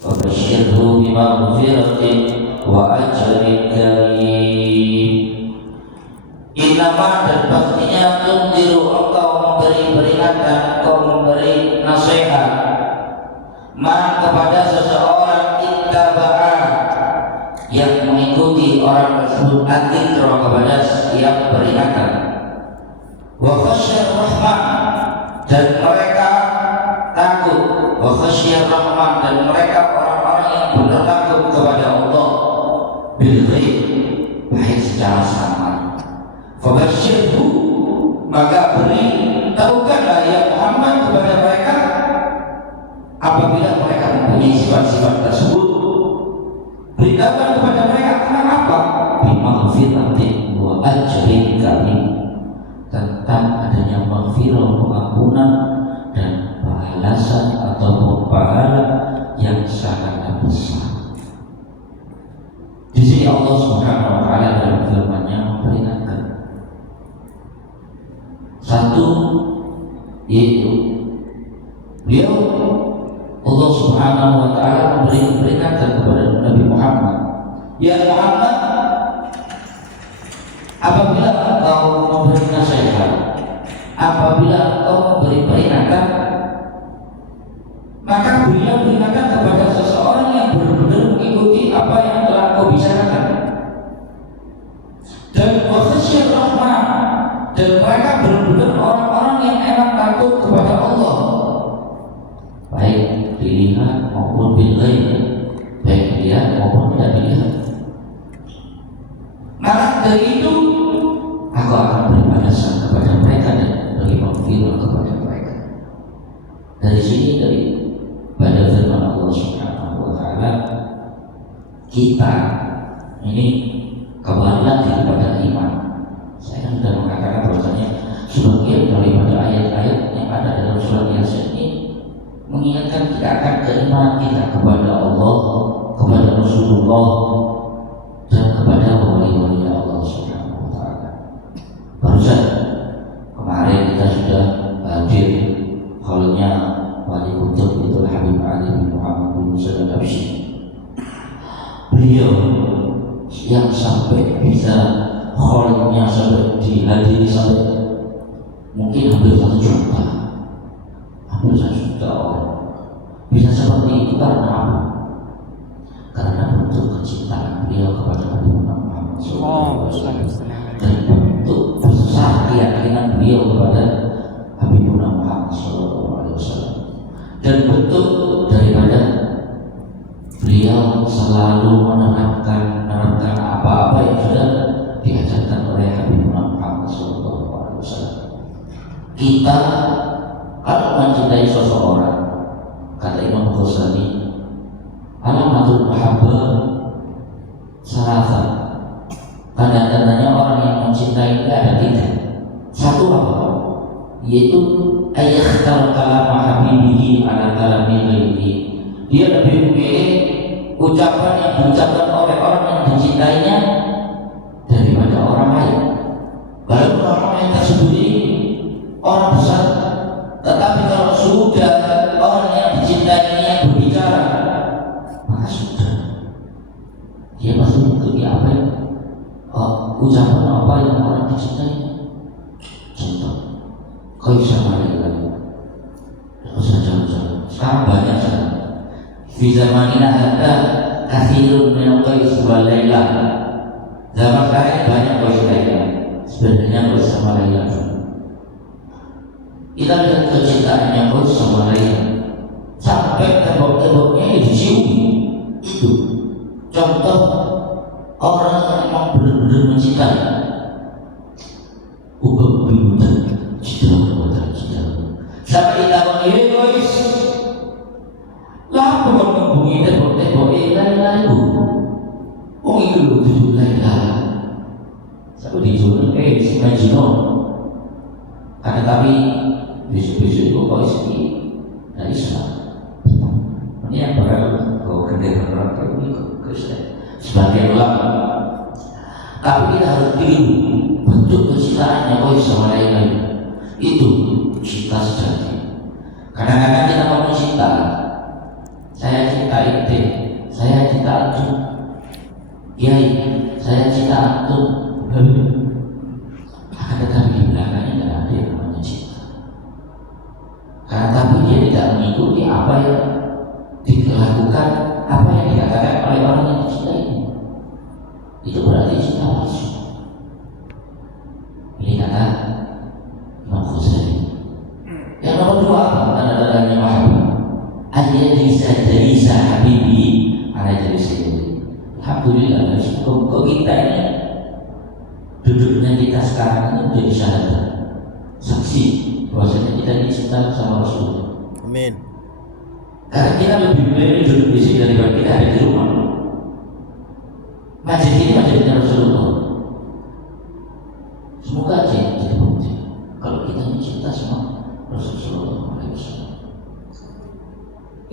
وبشره بمغفرة وأجر كريم. Innama dan pastinya tundiru engkau memberi peringatan, engkau memberi nasihat man kepada seseorang ittaba'a yang mengikuti orang tersebut adzikra kepada setiap peringatan, wa khasyar rahman dan mereka takut, wa khasyar rahman dan mereka orang-orang yang benar takut kepada Allah bil ghaib, baik secara samar. Fabasyirhu, maka beri tahukanlah ya Muhammad kepada mereka apabila mereka mempunyai sifat-sifat tersebut, beritahukan kepada mereka tentang apa? Bimaghfiratin wa ajrin karim, tentang adanya maghfirah, pengampunan dan balasan atau pahala yang sangat besar. Di sini Allah Subhanahu wa taala dalam firman-Nya memperingatkan satu, yaitu beliau Allah Subhanahu wa taala memberi peringatan kepada Nabi Muhammad, ya Muhammad, apabila engkau memberi nasihat, apabila engkau memberi peringatan, maka beliau peringatkan kepada seseorang yang benar-benar mengikuti apa yang telah kau bicarakan, dan khususnya rahmat, dan mereka benar-benar orang-orang yang emang takut kepada Allah, baik dilihat maupun bil ghaib, baik dilihat maupun tidak dilihat. Maka dari itu aku akan beri balasan kepada mereka dan beri maghfirah kepada mereka. Dari sini, dari pada firman Allah Subhanahu wa taala, kita ini kembali lagi kepada iman. Saya sudah mengatakan bahwasanya sebagian daripada ayat-ayat yang ada dalam surat Yasin ini mengingatkan kita akan keimanan kita kepada Allah, kepada Rasulullah, dan kepada wali-wali Allah Subhanahu wa taala. Barusan kemarin kita sudah hadir halnya Wali Kutub itu Habib Ali bin Muhammad bin Musa al-Habsyi. Beliau yang sampai bisa khalnya sampai dihadiri sampai mungkin hampir 1 juta, hampir 1 juta orang. Bisa seperti itu karena apa? Karena bentuk kecintaan beliau kepada Nabi Muhammad SAW dan bentuk besar keyakinan beliau kepada Habibuna Muhammad SAW, dan bentuk daripada beliau selalu menerapkan apa-apa yang sudah diajarkan oleh Habibuna Muhammad SAW. Kita kalau mencintai seseorang, kata Imam Ghazali, alamatul mahabbah salasa, tanda-tandanya orang yang mencintai ada 3. Satu apa? Yaitu ayakhtar kalama habibihi ala kalami ghairihi. Dia lebih memilih ucapan yang diucapkan oleh orang yang dicintainya daripada orang lain. Walaupun orang yang tersebut ini orang besar, tetapi kalau sudah orang yang dicintainya yang berbicara, maka sudah dia pasti mengikuti apa yang ucapan apa yang orang dicintai. Contoh, kau bisa mari lagi, kau saja sekarang banyak sekali. Di zamanina ada kathirun min qais wal laila. Zaman sekarang banyak qais laila. Sebenarnya qais sama laila. Kita lihat kecintaannya qais sama laila sampai tembok-temboknya dicium. Itu contoh orang yang memang benar-benar mencintai. Ubah bimutan cinta kepada cinta. Sampai kita mengirim qais. Lah bukan menghubungi tembok-tembok lain-lain itu. Oh itu loh tujuh lain-lain. Saya dijual Majino. Karena kami besok-besok itu kok isi dari Islam. Ini yang bakal kau kendali orang ke Islam sebagai ulama. Tapi kita harus pilih bentuk kecintaannya kau sama lain-lain. Itu cinta sejati. Kadang-kadang kita mau cinta saya cinta ente, saya cinta antum, kiai, saya cinta antum. Akan tetapi di belakangnya tidak ada yang namanya cinta. Karena tapi dia tidak mengikuti apa yang dilakukan, apa yang dikatakan oleh orang yang dicintai. Itu berarti cinta palsu. Ini kata Imam Ghazali. Yang nomor dua apa? Tanda-tandanya Wahab. Ayat bisa dari sahabibi ala jadi sendiri. Alhamdulillah, kok kita ini duduknya kita sekarang ini menjadi syahadat, saksi bahwasanya kita ini cinta sama Rasul. Amin. Karena kita lebih memilih duduk di sini daripada kita ada di rumah. Masjid ini masjidnya Rasulullah. Semoga aja jadi bukti kalau kita ini cinta sama Rasulullah SAW.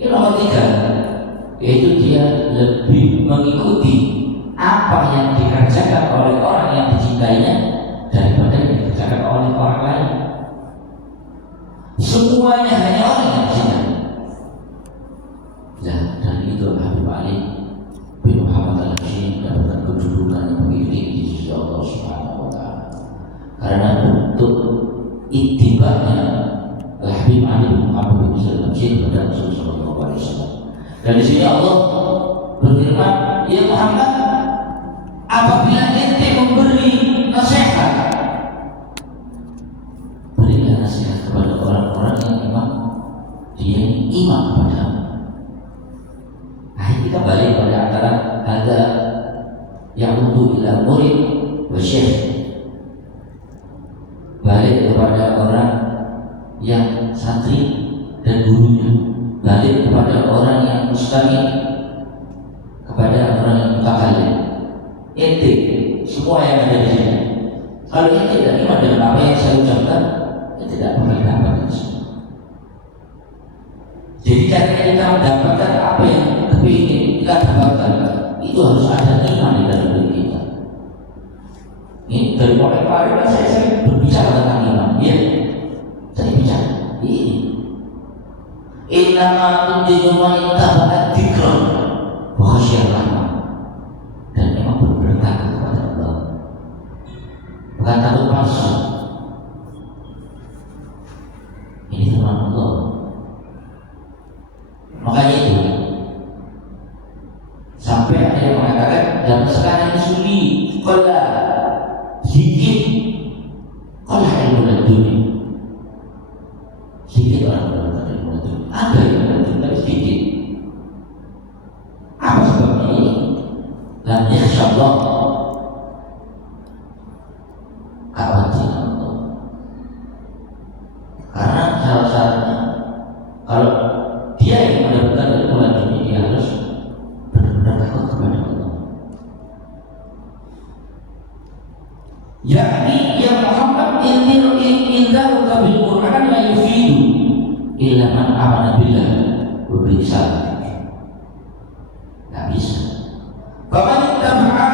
Yang nomor tiga, yaitu dia lebih mengikuti apa yang dikerjakan oleh orang yang dicintainya daripada yang dikerjakan oleh orang lain. Semuanya hanya orang yang dicintai. Ya, dan itu Habib Ali bin Muhammad Al-Hashim mendapatkan kedudukan yang begitu tinggi di sisi Allah Subhanahu wa Ta'ala. Karena bentuk ittiba'nya Habib Ali bin Muhammad bin Al-Hashim kepada Rasulullah SAW. Dan di sini Allah berfirman, ya Muhammad, apabila ente memberi nasihat, berikan nasihat kepada orang-orang yang memang dia iman kepada. Nah, ini kembali pada antara ada yang untuk ila murid wa syekh, balik kepada orang yang santri dan gurunya, balik kepada orang yang mustami, kepada orang yang mutakalim. Ente semua yang ada di sini, kalau ente tidak iman dengan apa yang saya ucapkan, ente tidak akan dapat di sini. Jadi cara kita mendapatkan apa yang kepingin kita dapatkan, itu harus ada iman di dalam diri kita. Ini dari mulai kemarin saya berbicara tentang iman, ya. Saya bicara ini. Innama tunjidu man ittaba'a dzikra wa khasyiyar rahman. Dan memang benar-benar takut kepada Allah, bukan takut palsu. Ini firman Allah. Makanya itu sampai ada yang mengatakan dalam sekarang ini sulit, kola sedikit, kola ilmu dan dunia. Sedikit orang mendapatkan ilmu dan dunia. Ada yang mendapatkan tapi sedikit. Apa sebabnya ini? Dan insyaallah khawatir Allah. Karena salah satunya kalau dia yang mendapatkan ilmu dan dunia, dia harus benar-benar takut kepada Allah. Yakni ya Muhammad indaruka bil Quran la yufidu illa man amana billah wa bi risalah. Tidak bisa. Faman ittaba'a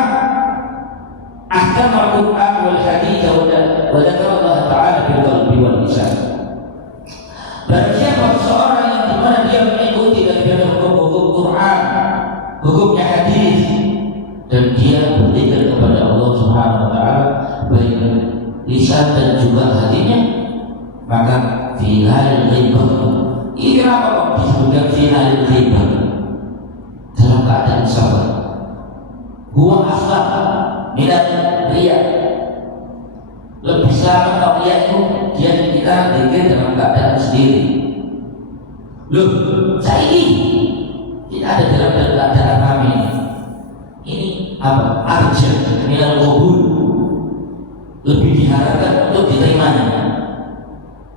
ahkam al-Quran wal hadits wa dzakara Allah Ta'ala bil qalbi wal lisan. Barang siapa seorang yang dimana dia mengikuti daripada hukum-hukum Quran, hukumnya hadis, dan dia berzikir kepada Allah Subhanahu wa Ta'ala baik lisan dan juga hatinya, maka fi halil ghaibah. Ini kenapa kok disebutkan fi halil ghaibah? Dalam keadaan sabar. Huwa akhlak minat riya. Lebih selamat kalau riya itu dia kita zikir dalam keadaan sendiri. Loh, saya ini kita ada dalam keadaan kami. Ini apa? Arja minal qabul. Lebih diharapkan untuk diterimanya.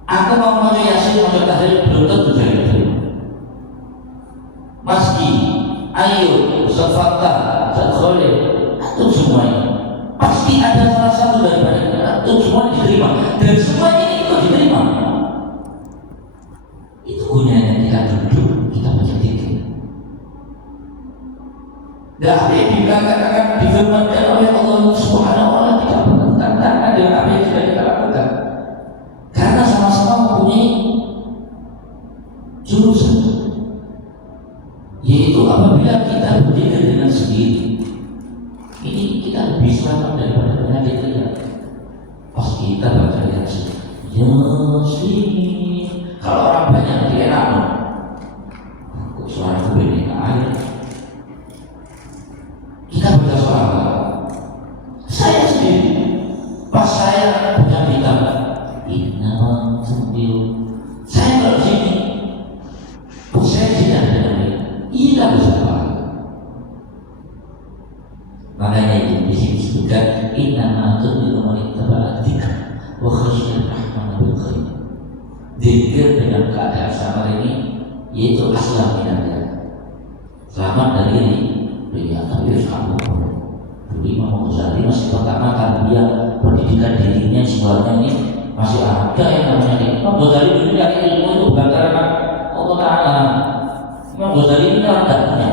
Aku mau maca Yasin, maca tahlil belum tentu saya diterima. Meski ayo Ustaz Fattah, Ustaz Khalil, itu semuanya pasti ada salah satu daripada itu semua diterima, dan semuanya itu diterima. Itu gunanya kita duduk, kita baca zikir. Dan dikatakan difirmankan oleh Allah Subhanahu wa Ta'ala tidak bertentangan dengan apa yang sudah kita lakukan, karena sama-sama mempunyai jurusan. apabila kita berdiri dengan sendiri, ini kita lebih selamat daripada penyakit kita. Pas kita baca Yasin, Yasin, kalau orang banyak dia enak, kok suara begini air. Kita baca suara, saya sendiri, pas saya baca kitab, Inna sambil saya kalau sini, saya tidak ada ini bersama. Makanya itu di sini disebutkan Inna tu'minu man ittaba'a dzikra wa khasyiyar rahman bil ghaib. Zikir dengan keadaan sama ini yaitu aslam minallah. Selamat dari dunia tapi kamu. Dulu Imam Ghazali masih pertama kan dia pendidikan dirinya sebenarnya ini masih ada yang namanya ini. Imam Ghazali dulu dari ilmu itu bukan karena Allah Ta'ala. Imam Ghazali ini orang tidak punya,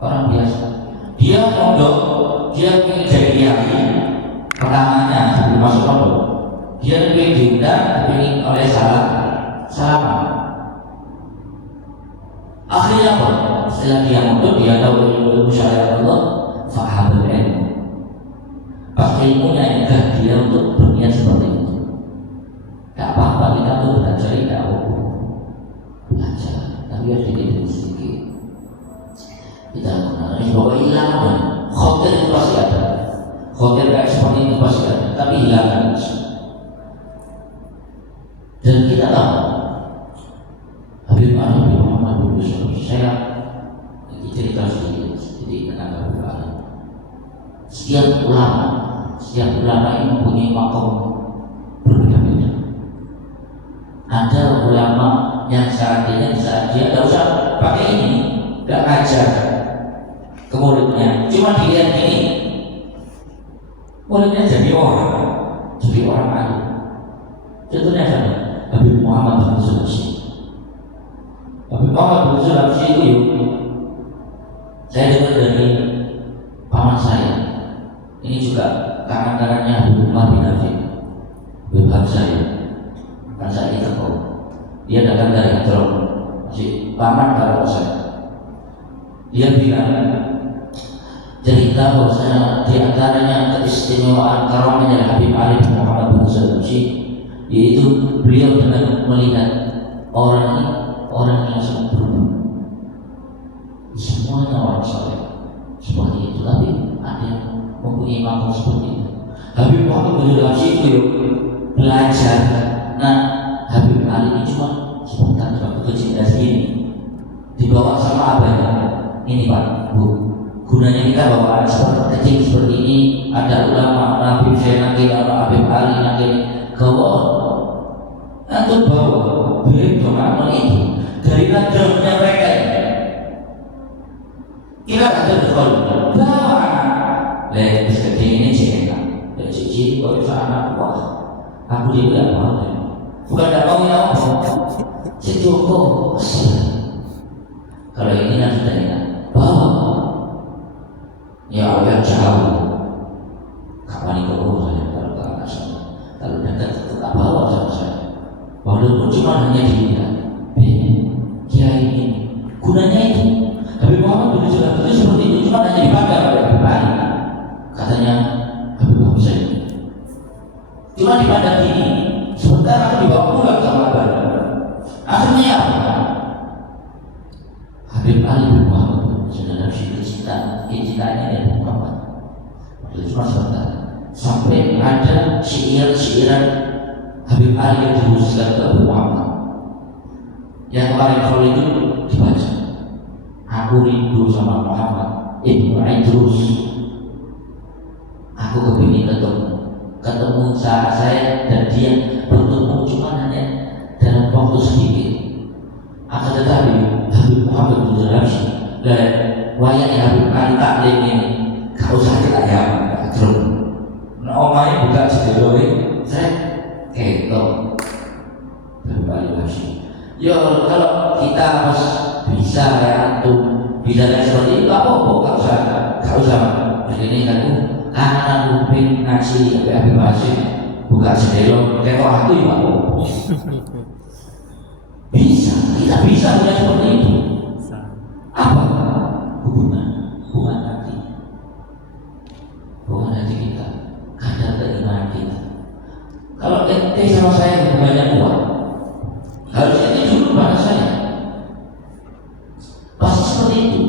orang biasa. Dia mondok, dia ingin jadi kiai. Pertamanya sebelum masuk mondok, dia ingin diundang, ingin oleh salam. Akhirnya apa? Setelah dia mondok, dia tahu ilmu syariat Allah, fahamul ilmu. Pas ilmunya enggak dia untuk berniat seperti itu. Tak apa-apa kita tuh belajar tidak belajar, tapi harus sedikit. Kita mengenai bahwa hilang, khotir itu pasti ada, khotir kayak seperti itu pasti ada, tapi hilangkan dan kita tahu Habib Ali bin Muhammad bin Yusuf, saya cerita sedikit tentang Habib Ali. Setiap ulama ini mempunyai makom berbeda-beda. Ada ulama yang saat dia tidak usah pakai ini, tidak ngajar ke muridnya, cuma dilihat ini muridnya jadi orang alim. Contohnya siapa? Habib Muhammad bin Sulaiman. Habib Muhammad bin Sulaiman itu saya dengar dari paman saya. Ini juga kanan-kanannya Habib Umar bin Hafid, Habib saya, kan saya itu kok. Dia datang dari Hadron, si paman kalau saya. Dia bilang cerita bahwasanya di antaranya keistimewaan karamnya Habib Ali bin Muhammad bin Sulaiman, yaitu beliau dengan melihat orang yang sangat berubah. Semuanya orang saleh seperti itu, tapi ada yang mempunyai makom seperti itu. Habib Muhammad bin Sulaiman itu belajar. Nah, Habib Ali ini cuma sebentar kecil dari sini dibawa sama abahnya. Ini Pak, Bu, gunanya kita bawa seperti kecil seperti ini. Ada ulama, Nabi saya nanti, Habib Ali nanti bawa, atau bawa beli doa itu dari nadarnya mereka. Kita ada betul bawa lihat seperti ini cerita dari cici kalau anak wah aku dia tidak mau, bukan tidak mau ya cukup kalau ini kan sudah enak bawa ya yang jauh kapan itu saya kalau ke anak saya kalau dekat tetap bawa sama saya walaupun cuma hanya dilihat kiai ini gunanya itu. Habib Muhammad bin Sulaiman itu seperti itu cuma hanya dipandang oleh Habib Ali, katanya Habib Hamzah cuma dipandang gini sebentar aku dibawa pulang sama abang. Akhirnya apa? Habib Ali bin Muhammad sudah cintanya dari Muhammad itu cuma sebentar sampai ada syiar-syiaran Habib Ali yang dikhususkan ke Habib Muhammad yang kemarin kalau itu dibaca, aku rindu sama Muhammad Ibnu Idrus, aku kepingin ketemu saat saya dan dia bertemu cuma hanya dalam waktu sedikit. Akan tetapi Habib Muhammad bin Sulaiman dan wayang Habib Ali taklim ini kau sakit ayam terus omai buka sedelo saya ketok Habib Ali masih ya kalau kita harus bisa ya antum bisa seperti itu apa gak usah begini kan anak kuping ngaji Habib Hasyim buka sedelo ketok aku ya bisa, kita bisa punya seperti itu. Apa? banyak uang. Harusnya itu dulu pada saya. Pasti seperti itu.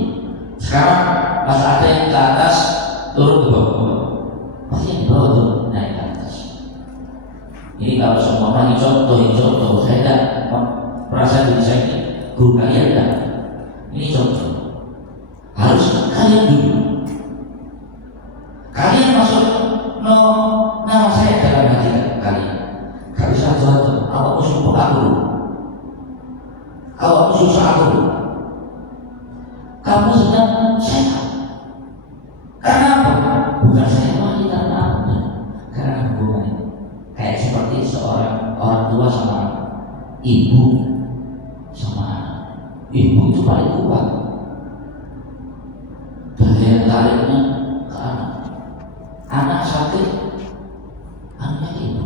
Sekarang pas ada yang ke atas turun ke bawah, pasti yang di bawah tuh naik ke atas. Ini kalau semua orang contoh, saya tidak merasa diri saya ini guru kalian tidak. Ini contoh. Harus kalian dulu. Kalian masuk nama saya dalam hati kalian. Gak bisa jatuh. Awak musuh aku. Awak susah aku. Kamu sedang sehat. Karena apa? Bukan saya wanita apa? Karena hubungan kayak seperti seorang orang tua sama ibu sama anak. Ibu itu paling kuat. Daya tariknya ke anak. Anak sakit, anaknya ibu.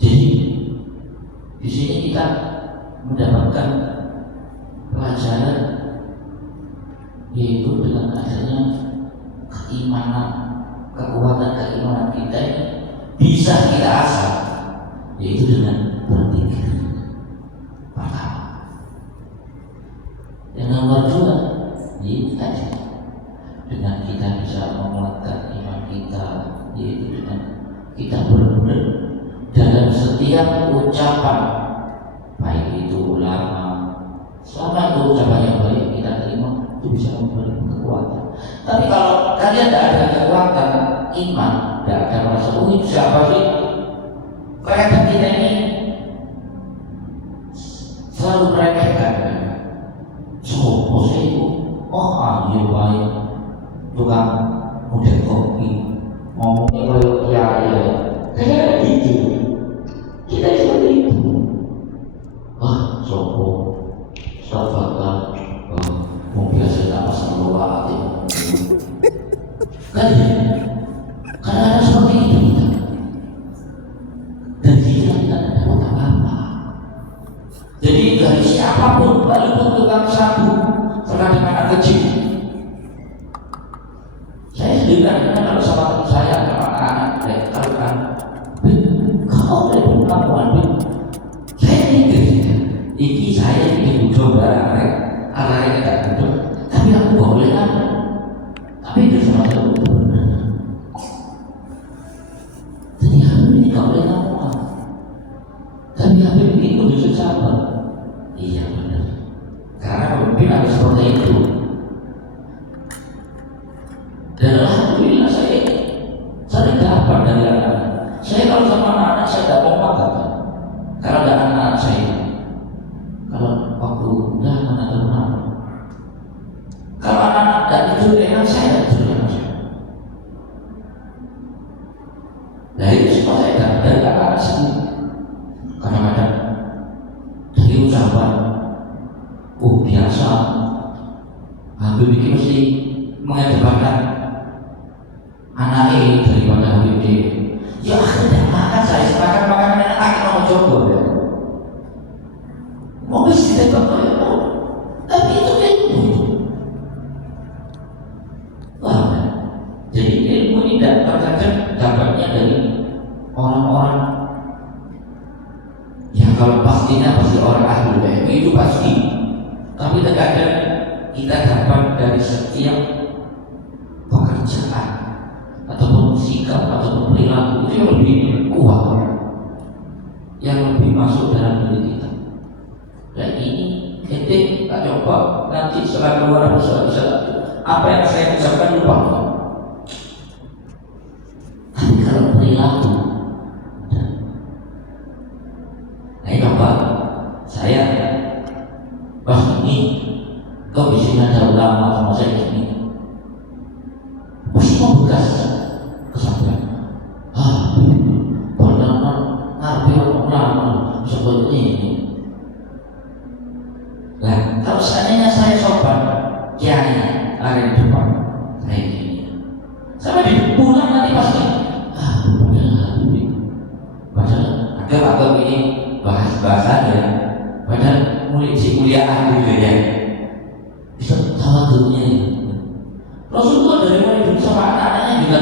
Jadi di sini kita mendapatkan pelajaran, yaitu dengan adanya keimanan, kekuatan keimanan kita ini bisa kita asah, yaitu dengan berpikir. Pertama, yang nomor dua, yaitu tadi dengan kita bisa menguatkan iman kita, yaitu dengan kita benar-benar dalam setiap ucapan, baik itu ulama, selama itu ucapan yang baik kita terima, itu bisa memberi kekuatan. Tapi kalau kalian tidak ada kekuatan iman, tidak ada merasa, itu siapa sih? Kadang kita ini selalu meremehkan. Oh saya itu, ayo baik, tukang model kopi, ngomongnya kayak ya, kayak gitu. Kita seperti itu. Sopo, safata, biasa nama sallallahu alaihi kan ya? Karena ada seperti itu kita. Dan kita tidak dapat apa-apa. Jadi dari siapapun, walaupun tukang sapu, terkadang anak kecil. Saya sendiri kalau sama teman saya, sama anak-anak, kalau kan, kamu boleh pengakuan, saya mikir, ini saya ingin butuh barang, arahnya tidak butuh, tapi aku boleh kan? Tapi itu sama saya butuh. Jadi aku ini gak boleh ngomong, tapi aku ini kudu sabar. Iya benar. Karena pemimpin harus seperti itu. Dan alhamdulillah saya sering dapat dari anak-anak. Saya kalau sama anak-anak saya tidak mau makan. Kalau ada anak-anak saya, kalau waktu anak teman, kalau anak-anak tidak tidur dengan saya, tidur dengan saya. Nah itu semua saya dapat dari anak-anak sendiri. Kadang-kadang dari ucapan, biasa, Habib ini mesti mengedepankan anaknya daripada Habib ini. Ya akhirnya makan saya sepakat makan enak mau coba ya. Mau mesti ditembak ya, tapi itu ilmu. Wah, jadi ilmu ini tidak terkadang dapatnya dari orang-orang yang kalau pastinya pasti orang ahli ilmu itu pasti. Tapi terkadang kita dapat dari setiap pekerjaan ataupun sikap ataupun perilaku itu yang lebih kuat, yang lebih masuk dalam diri kita. Dan ini kita coba nanti setelah keluar bisa apa yang saya ucapkan lupa. Tapi kalau perilaku, nah ini apa? Saya ini kok di sini ada ulama sama saya ini pasti mau bekas kesampaian. Padahal ngarep ulama seperti ini. Nah, kalau seandainya saya sopan, kiai lari di depan, kayak gini, sampai di pulang nanti pasti, padahal ini bahasanya, padahal mulai kuliah gitu ya, bisa tawaduknya. Rasulullah dari mulai hidup sama anak-anaknya juga